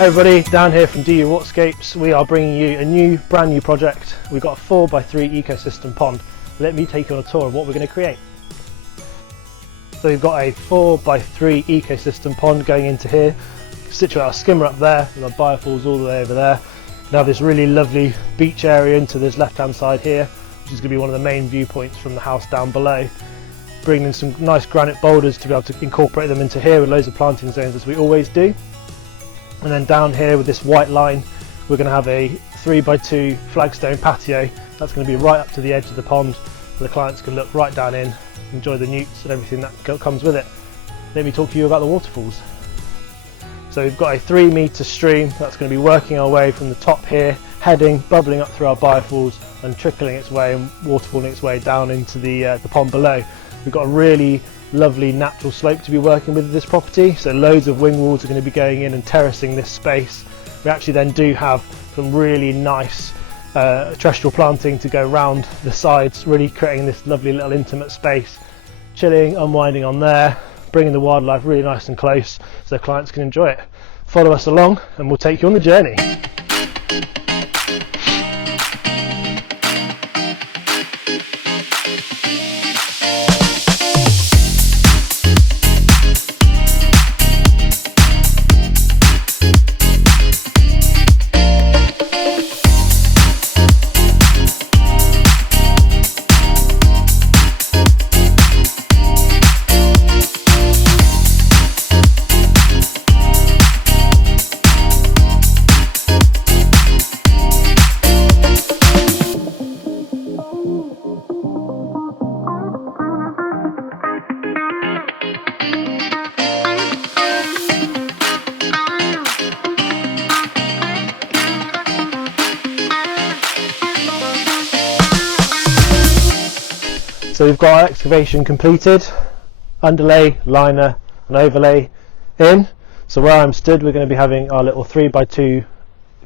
Hey everybody, Dan here from DU Waterscapes. We are bringing you a brand new project. We've got a 4x3 ecosystem pond. Let me take you on a tour of what we're going to create. So we've got a 4x3 ecosystem pond going into here. Situate our skimmer up there, and our waterfalls all the way over there. Now this really lovely beach area into this left hand side here, which is going to be one of the main viewpoints from the house down below. Bringing in some nice granite boulders to be able to incorporate them into here with loads of planting zones, as we always do. And then down here with this white line, we're going to have a 3x2 flagstone patio. That's going to be right up to the edge of the pond, so the clients can look right down in, enjoy the newts and everything that comes with it. Let me talk to you about the waterfalls. So we've got a 3-metre stream that's going to be working our way from the top here, heading, bubbling up through our waterfalls and trickling its way and waterfalling its way down into the pond below. We've got a really lovely natural slope to be working with this property, so loads of wing walls are going to be going in and terracing this space. We actually then do have some really nice terrestrial planting to go round the sides, really creating this lovely little intimate space, chilling, unwinding on there, bringing the wildlife really nice and close so clients can enjoy it. Follow us along and we'll take you on the journey. So we've got our excavation completed, underlay, liner and overlay in. So where I'm stood, we're going to be having our little 3x2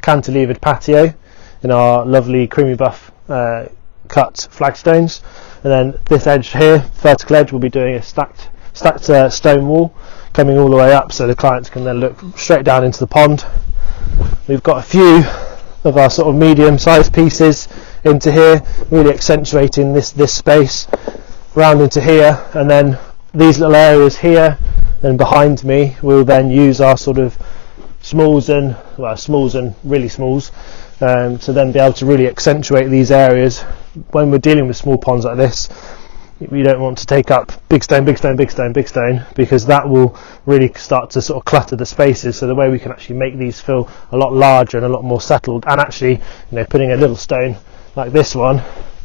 cantilevered patio in our lovely creamy buff cut flagstones. And then this edge here, vertical edge, we'll be doing a stacked stone wall coming all the way up so the clients can then look straight down into the pond. We've got a few of our sort of medium-sized pieces into here, really accentuating this space round into here, and then these little areas here and behind me we'll then use our sort of smalls and really smalls to then be able to really accentuate these areas. When we're dealing with small ponds like this, we don't want to take up big stone, because that will really start to sort of clutter the spaces. So the way we can actually make these feel a lot larger and a lot more settled, and actually, putting a little stone like this one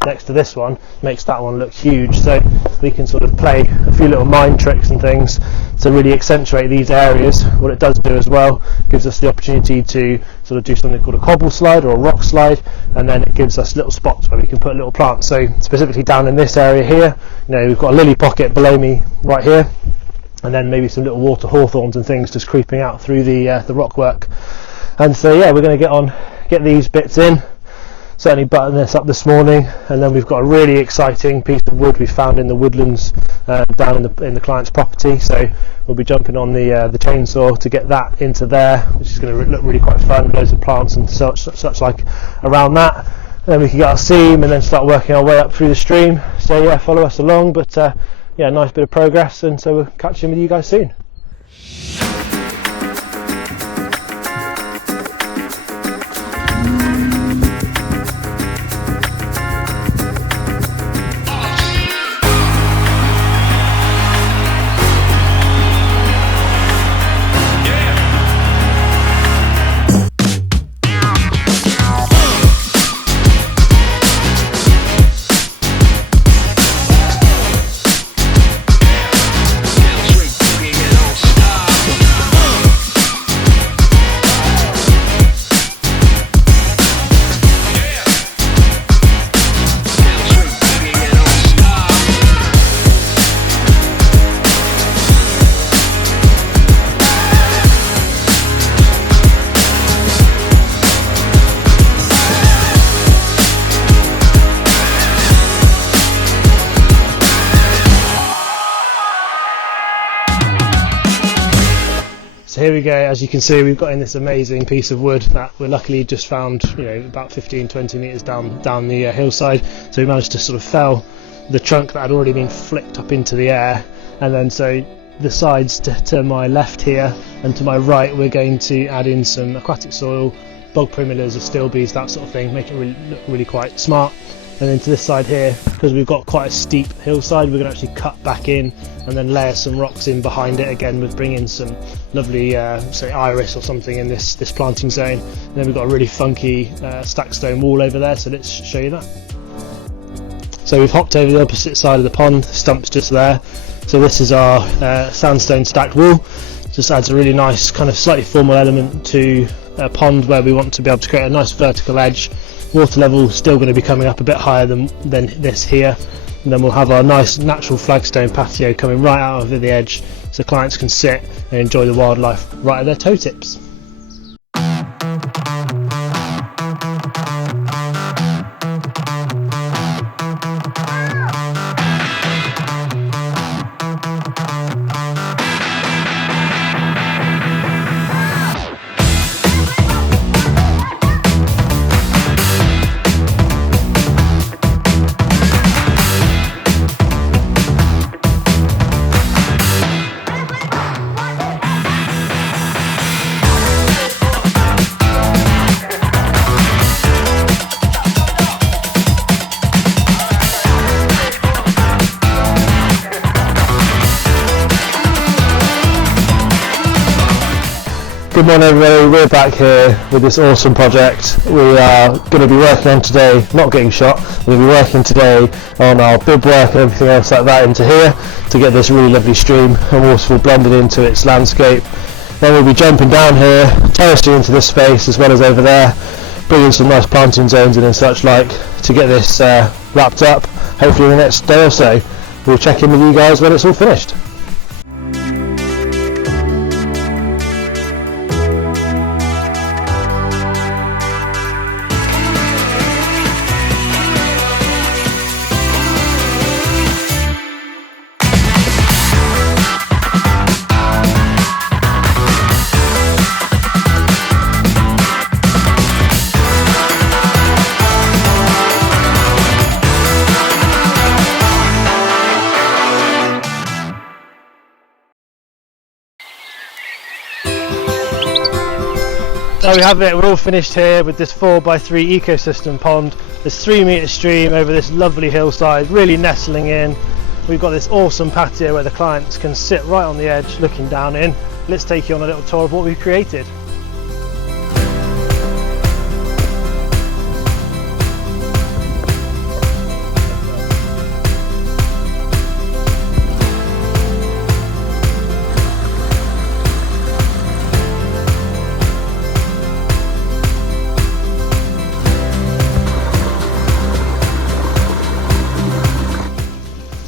next to this one makes that one look huge. So we can sort of play a few little mind tricks and things to really accentuate these areas. What it does do as well, gives us the opportunity to sort of do something called a cobble slide or a rock slide, and then it gives us little spots where we can put little plants. So specifically down in this area here, we've got a lily pocket below me right here, and then maybe some little water hawthorns and things just creeping out through the rock work. And so yeah, we're going to get these bits in. Certainly button this up this morning, and then we've got a really exciting piece of wood we found in the woodlands down in the client's property. So we'll be jumping on the chainsaw to get that into there, which is going to look really quite fun. Loads of plants and such like around that. And then we can get our seam and then start working our way up through the stream. So yeah, follow us along. But yeah, nice bit of progress, and so we'll catch in with you guys soon. here we go. As you can see, we've got in this amazing piece of wood that we luckily just found, about 15-20 meters down the hillside. So we managed to sort of fell the trunk that had already been flicked up into the air, and then so the sides to my left here and to my right, we're going to add in some aquatic soil, bog primulas, astilbes, that sort of thing, make it look really quite smart. And then to this side here, because we've got quite a steep hillside, we're going to actually cut back in and then layer some rocks in behind it again, with bringing some lovely say iris or something in this planting zone. And then we've got a really funky stacked stone wall over there, so let's show you that. So we've hopped over the opposite side of the pond, the stump's just there. So this is our sandstone stacked wall. Just adds a really nice kind of slightly formal element to a pond where we want to be able to create a nice vertical edge. Water level still going to be coming up a bit higher than this here, and then we'll have our nice natural flagstone patio coming right out over the edge, so clients can sit and enjoy the wildlife right at their toe tips. Good morning everybody, we're back here with this awesome project. We are going to be working on today, not getting shot, we're going to be working today on our bib work and everything else like that into here to get this really lovely stream and waterfall blended into its landscape. Then we'll be jumping down here, terracing into this space as well as over there, bringing some nice planting zones in and such like to get this wrapped up, hopefully in the next day or so. We'll check in with you guys when it's all finished. There we have it, we're all finished here with this 4x3 ecosystem pond. This 3-metre stream over this lovely hillside, really nestling in. We've got this awesome patio where the clients can sit right on the edge looking down in. Let's take you on a little tour of what we've created.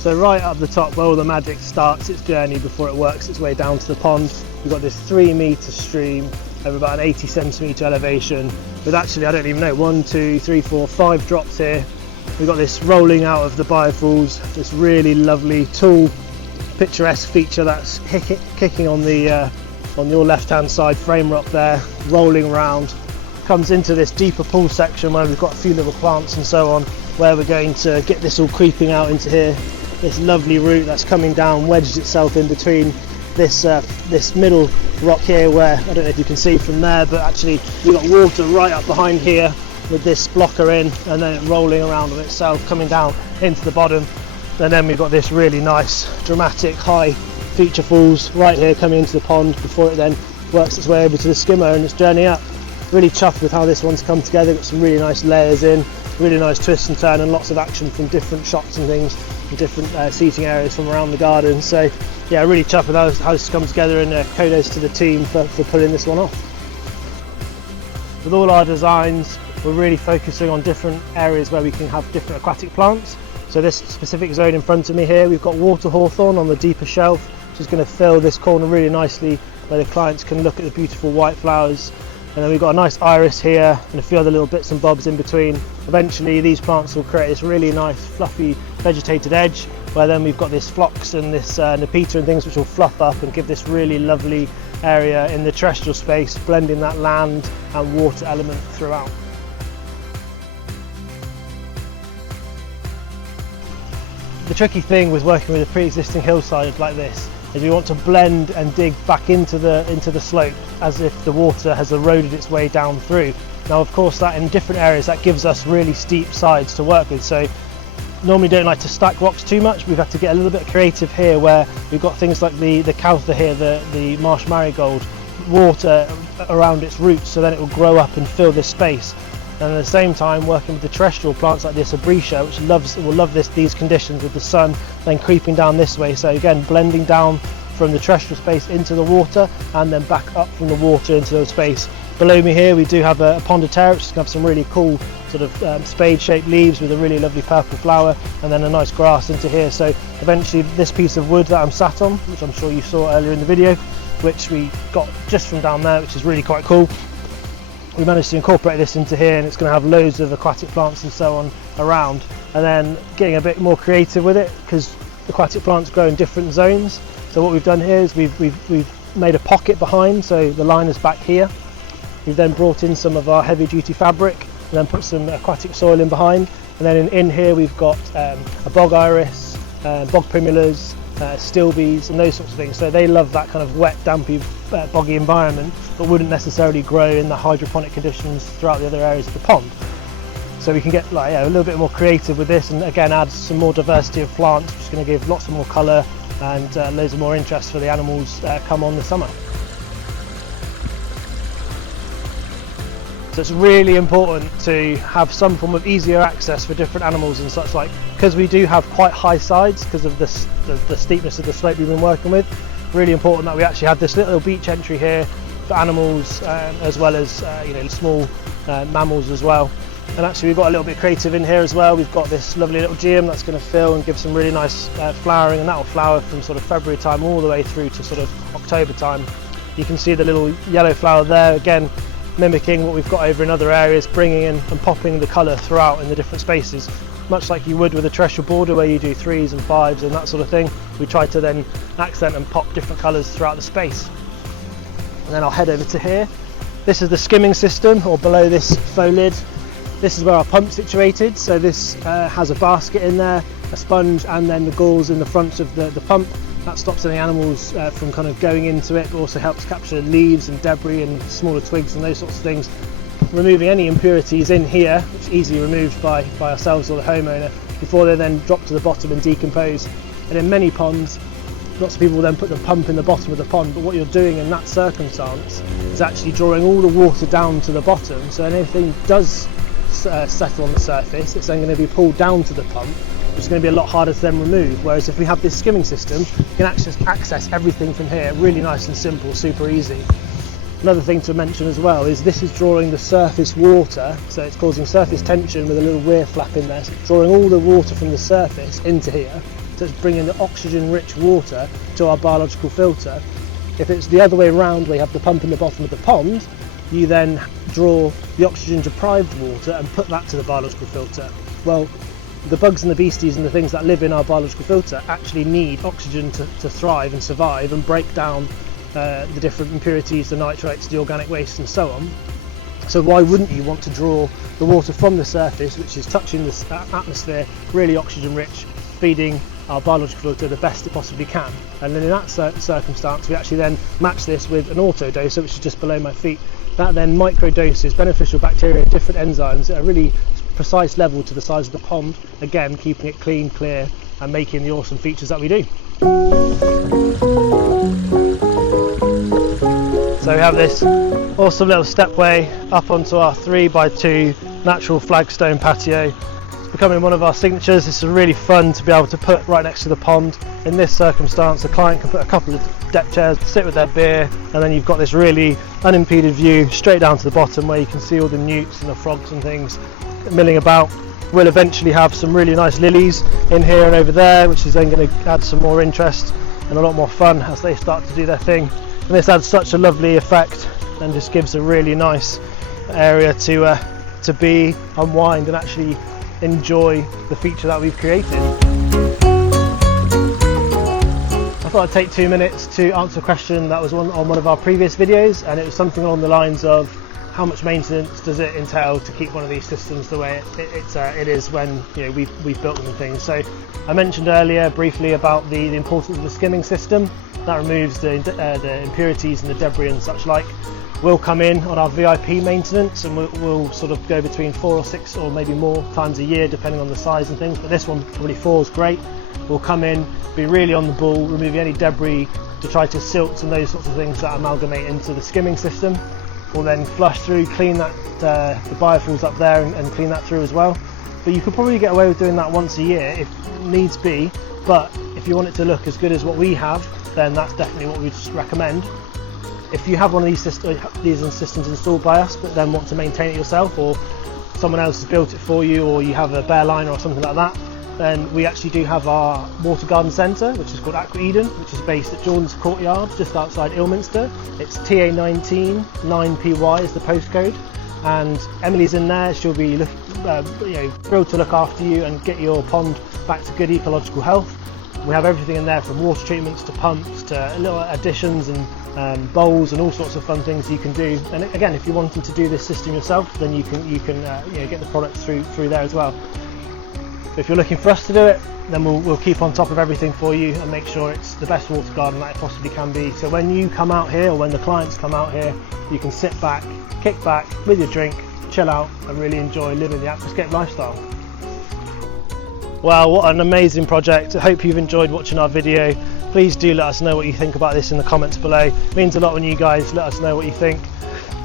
So right up the top where all the magic starts its journey before it works its way down to the pond, we've got this 3-metre stream over about an 80 centimetre elevation with actually, I don't even know, 1, 2, 3, 4, 5 drops here. We've got this rolling out of the biofalls, this really lovely, tall, picturesque feature that's kicking on your left hand side frame rock there, rolling around, comes into this deeper pool section where we've got a few little plants and so on, where we're going to get this all creeping out into here. This lovely root that's coming down wedged itself in between this middle rock here, where I don't know if you can see from there, but actually we've got water right up behind here with this blocker in, and then it rolling around on itself coming down into the bottom. And then we've got this really nice dramatic high feature falls right here coming into the pond before it then works its way over to the skimmer and its journey up. Really chuffed with how this one's come together, got some really nice layers in, really nice twist and turn and lots of action from different shots and things, and different seating areas from around the garden. So yeah, really chuffed with how this comes together, and kudos to the team for pulling this one off. With all our designs, we're really focusing on different areas where we can have different aquatic plants. So this specific zone in front of me here, we've got water hawthorn on the deeper shelf, which is going to fill this corner really nicely where the clients can look at the beautiful white flowers. And then we've got a nice iris here and a few other little bits and bobs in between. Eventually these plants will create this really nice fluffy vegetated edge, where then we've got this phlox and this nepeta and things which will fluff up and give this really lovely area in the terrestrial space, blending that land and water element throughout. The tricky thing with working with a pre-existing hillside like this is we want to blend and dig back into the slope as if the water has eroded its way down through. Now of course that in different areas that gives us really steep sides to work with, so normally don't like to stack rocks too much. We've had to get a little bit creative here where we've got things like the cowther here, the marsh marigold, water around its roots, so then it will grow up and fill this space. And at the same time working with the terrestrial plants like this Abretia, which will love these conditions with the sun then creeping down this way. So again, blending down from the terrestrial space into the water and then back up from the water into the space. Below me here we do have a Pondotera, which is going to have some really cool sort of spade-shaped leaves with a really lovely purple flower, and then a nice grass into here. So eventually this piece of wood that I'm sat on, which I'm sure you saw earlier in the video, which we got just from down there, which is really quite cool, we managed to incorporate this into here, and it's going to have loads of aquatic plants and so on around. And then getting a bit more creative with it, because aquatic plants grow in different zones. So what we've done here is we've made a pocket behind, so the line is back here. We've then brought in some of our heavy duty fabric and then put some aquatic soil in behind, and then in here we've got a bog iris, bog primulas, stilbees and those sorts of things. So they love that kind of wet, dampy, boggy environment, but wouldn't necessarily grow in the hydroponic conditions throughout the other areas of the pond. So we can get a little bit more creative with this, and again add some more diversity of plants, which is going to give lots of more colour and loads of more interest for the animals come on the summer. So it's really important to have some form of easier access for different animals and such like, because we do have quite high sides because of the steepness of the slope we've been working with. Really important that we actually have this little beach entry here for animals as well as small mammals as well. And actually we've got a little bit creative in here as well. We've got this lovely little geum that's going to fill and give some really nice flowering, and that will flower from sort of February time all the way through to sort of October time. You can see the little yellow flower there, again mimicking what we've got over in other areas, bringing in and popping the colour throughout in the different spaces, much like you would with a terrestrial border where you do 3s and 5s and that sort of thing. We try to then accent and pop different colours throughout the space. And then I'll head over to here. This is the skimming system, or below this faux lid. This is where our pump's situated, so this has a basket in there, a sponge, and then the gauze in the front of the pump. That stops any animals from kind of going into it, but also helps capture leaves and debris and smaller twigs and those sorts of things. Removing any impurities in here, which is easily removed by ourselves or the homeowner, before they then drop to the bottom and decompose. And in many ponds, lots of people will then put the pump in the bottom of the pond, but what you're doing in that circumstance is actually drawing all the water down to the bottom, so anything does settle on the surface, it's then going to be pulled down to the pump, which is going to be a lot harder to then remove. Whereas if we have this skimming system, you can access everything from here, really nice and simple, super easy. Another thing to mention as well is this is drawing the surface water, so it's causing surface tension with a little weir flap in there, so it's drawing all the water from the surface into here, so it's bringing the oxygen rich water to our biological filter. If it's the other way around, where you have the pump in the bottom of the pond, you then draw the oxygen deprived water and put that to the biological filter. Well, the bugs and the beasties and the things that live in our biological filter actually need oxygen to thrive and survive and break down the different impurities, the nitrates, the organic waste and so on. So why wouldn't you want to draw the water from the surface, which is touching the atmosphere, really oxygen rich, feeding our biological filter the best it possibly can. And then in that circumstance we actually then match this with an auto doser, which is just below my feet. That then micro doses beneficial bacteria, different enzymes at a really precise level to the size of the pond, again keeping it clean, clear and making the awesome features that we do. So we have this awesome little stepway up onto our 3x2 natural flagstone patio. It's becoming one of our signatures. This is really fun to be able to put right next to the pond. In this circumstance the client can put a couple of deck chairs, sit with their beer, and then you've got this really unimpeded view straight down to the bottom where you can see all the newts and the frogs and things milling about. We'll eventually have some really nice lilies in here and over there, which is then going to add some more interest and a lot more fun as they start to do their thing. And this adds such a lovely effect and just gives a really nice area to be, unwind and actually enjoy the feature that we've created. I thought I'd take 2 minutes to answer a question that was on one of our previous videos, and it was something along the lines of how much maintenance does it entail to keep one of these systems the way it is when we've built them and things. So I mentioned earlier briefly about the importance of the skimming system. That removes the impurities and the debris and such like. We'll come in on our VIP maintenance, and we'll sort of go between 4 or 6 or maybe more times a year depending on the size and things, but this one probably 4 is great. We'll come in, be really on the ball, removing any debris to try to silts and those sorts of things that amalgamate into the skimming system. We'll then flush through, clean that the biofilms up there and clean that through as well. But you could probably get away with doing that once a year if needs be, but if you want it to look as good as what we have, then that's definitely what we'd recommend. If you have one of these systems installed by us but then want to maintain it yourself, or someone else has built it for you, or you have a bare liner or something like that, then we actually do have our water garden centre, which is called Aqua Eden, which is based at Jordan's Courtyard just outside Ilminster. It's TA19 9PY is the postcode, and Emily's in there. She'll be thrilled to look after you and get your pond back to good ecological health. We have everything in there, from water treatments to pumps to little additions and bowls and all sorts of fun things you can do. And again, if you're wanting to do this system yourself, then you can get the product through there as well. If you're looking for us to do it, then we'll keep on top of everything for you and make sure it's the best water garden that it possibly can be. So when you come out here, or when the clients come out here, you can sit back, kick back with your drink, chill out and really enjoy living the aquascape lifestyle. Well, what an amazing project. I hope you've enjoyed watching our video. Please do let us know what you think about this in the comments below. It means a lot when you guys let us know what you think.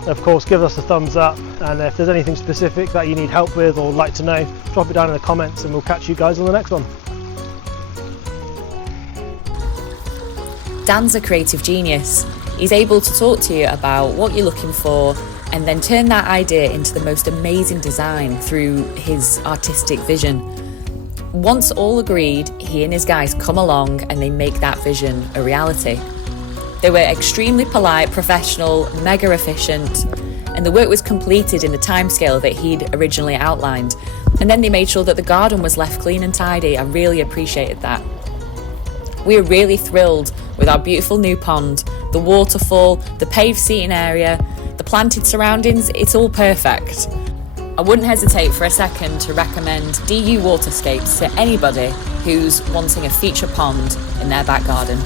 Of course, give us a thumbs up, and if there's anything specific that you need help with or like to know, drop it down in the comments and we'll catch you guys on the next one. Dan's a creative genius. He's able to talk to you about what you're looking for and then turn that idea into the most amazing design through his artistic vision. Once all agreed, he and his guys come along and they make that vision a reality. They were extremely polite, professional, mega efficient, and the work was completed in the timescale that he'd originally outlined. And then they made sure that the garden was left clean and tidy. I really appreciated that. We are really thrilled with our beautiful new pond, the waterfall, the paved seating area, the planted surroundings. It's all perfect. I wouldn't hesitate for a second to recommend DU Waterscapes to anybody who's wanting a feature pond in their back garden.